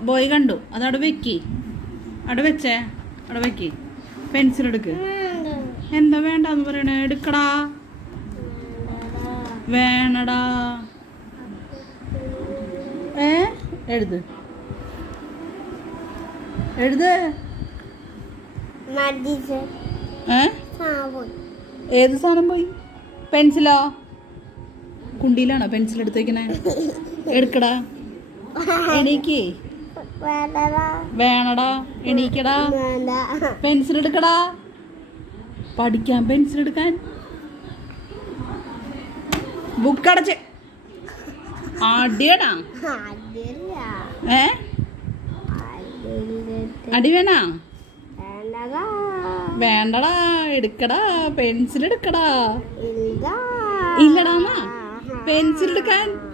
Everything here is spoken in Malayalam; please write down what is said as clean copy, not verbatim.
ബോയ് കണ്ടു. അതവിടെ വെക്കി. അവിടെ വെച്ചേ. അവിടെ വെക്കി. പെൻസിൽ എടുക്ക്. എന്താ വേണ്ടെന്ന് പറയണേ? എടുക്കടാ. വേണടാ. എഴുത്. എഴുത്. ഏത് സാധനം പോയി? പെൻസിലോ? കുണ്ടിയിലാണോ പെൻസിൽ എടുത്തേക്കണേ? എടുക്കടാ. എണീക്ക്. വേണടാ. എണീക്കടാ. പെൻസിൽ എടുക്കടാ. പഠിക്കാൻ പെൻസിൽ എടുക്കാൻ. ബുക്ക് അടച്ച്. അടിയടാ. അടി വേണ? വേണ്ടടാ. എടുക്കടാ. പെൻസിൽ എടുക്കടാ. ഇല്ലടാ. പെൻസിൽ എടുക്കാൻ.